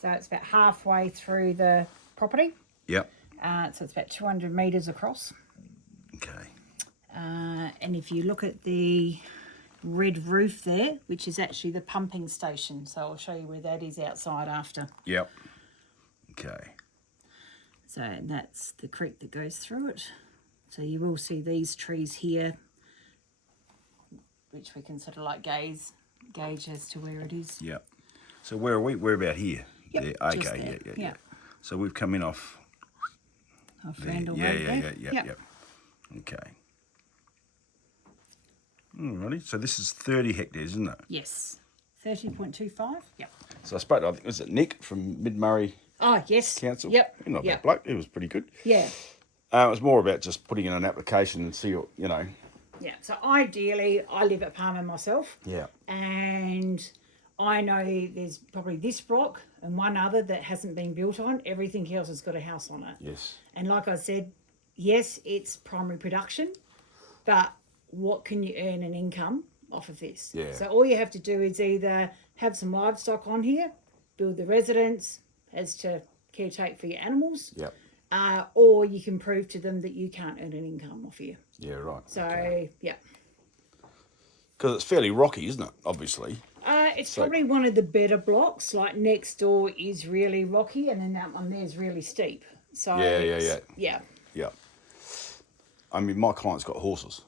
So it's about halfway through the property. Yep. So it's about 200 metres across. Okay. And if you look at the red roof there, which is actually the pumping station, so I'll show you where that is outside after. Yep. Okay. So that's the creek that goes through it. So you will see these trees here, which we can sort of like gauge as to where it is. Yep. So where are we? We're about here. Yep, There. just Okay. there. Yeah. Yeah. So we've come in off. Off There. Randall Yeah. Road Yeah. there. Yeah. Yeah. Yep. Okay. Alrighty. So this is 30 hectares, isn't it? Yes. 30.25. Yep. So I spoke to, I think, was it Nick from Mid-Murray Oh, yes. Council? Yep. Not Yep. that bloke. He was pretty good. Yeah. It was more about just putting in an application and see, what, you know. Yeah. So ideally, I live at Palmer myself. Yeah. And I know there's probably this rock and one other that hasn't been built on. Everything else has got a house on it. Yes. And like I said, yes, it's primary production, but what can you earn an income off of this? Yeah. So all you have to do is either have some livestock on here, build the residence as to caretake for your animals, Yep. or you can prove to them that you can't earn an income off here. Yeah, right. So, yeah. Because it's fairly rocky, isn't it? Obviously. It's probably one of the better blocks. Like next door is really rocky, and then that one there is really steep. So yeah. Yeah. I mean, my client's got horses.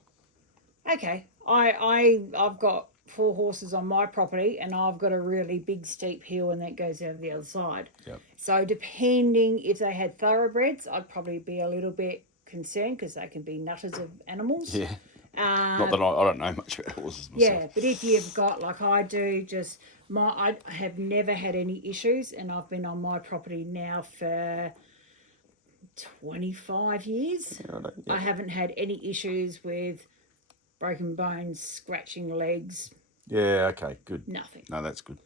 Okay, I've got 4 horses on my property, and I've got a really big steep hill, and that goes over the other side. Yep. So depending if they had thoroughbreds, I'd probably be a little bit concerned because they can be nutters of animals. Yeah. Not that I don't know much about horses myself. Yeah, but if you've got, like I do, I have never had any issues, and I've been on my property now for 25 years. Yeah, right, yeah. I haven't had any issues with broken bones, scratching legs, Yeah, okay, good. nothing. No, that's good.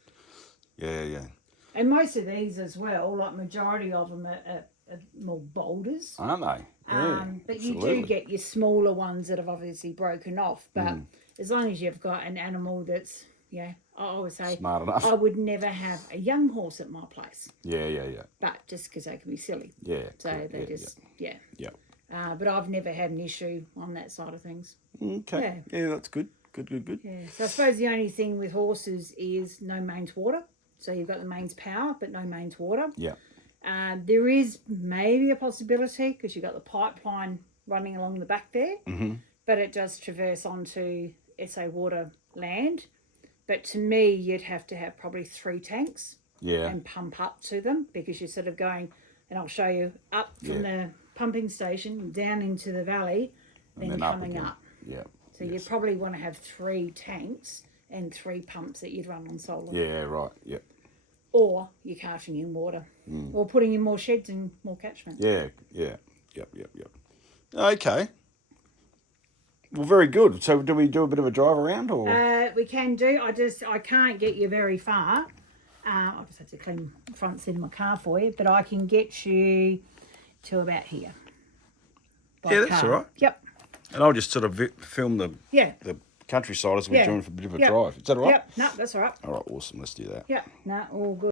Yeah. And most of these as well, like majority of them are more boulders. Aren't they? Yeah, But absolutely. you do get your smaller ones that have obviously broken off. But as long as you've got an animal that's, I always say, Smart enough. I would never have a young horse at my place. Yeah. But just because they can be silly. Yeah. So good, they yeah, just, Yeah. but I've never had an issue on that side of things. Okay. Yeah, that's good. Good. Yeah. So I suppose the only thing with horses is no mains water. So you've got the mains power, but no mains water. Yeah. There is maybe a possibility because you've got the pipeline running along the back there, but it does traverse onto SA Water land. But to me, you'd have to have probably 3 tanks Yeah. and pump up to them because you're sort of going, and I'll show you, up from the pumping station down into the valley, then coming again. up. Yeah. So you probably want to have 3 tanks and 3 pumps that you'd run on solar. Yeah, right. Yeah. Or you're carting in water. Or putting in more sheds and more catchment. Yeah. Yep. Okay. Well, very good. So do we do a bit of a drive around or? We can do. I can't get you very far. I'll just have to clean the front seat of my car for you. But I can get you to about here. by Yeah, that's car. all right. Yep. And I'll just sort of film the Yeah. countryside as we Yeah. join for a bit of a Yep. drive. Is that all right? Yep. No, that's all right. All right, awesome. Let's do that. Yep. No, all good.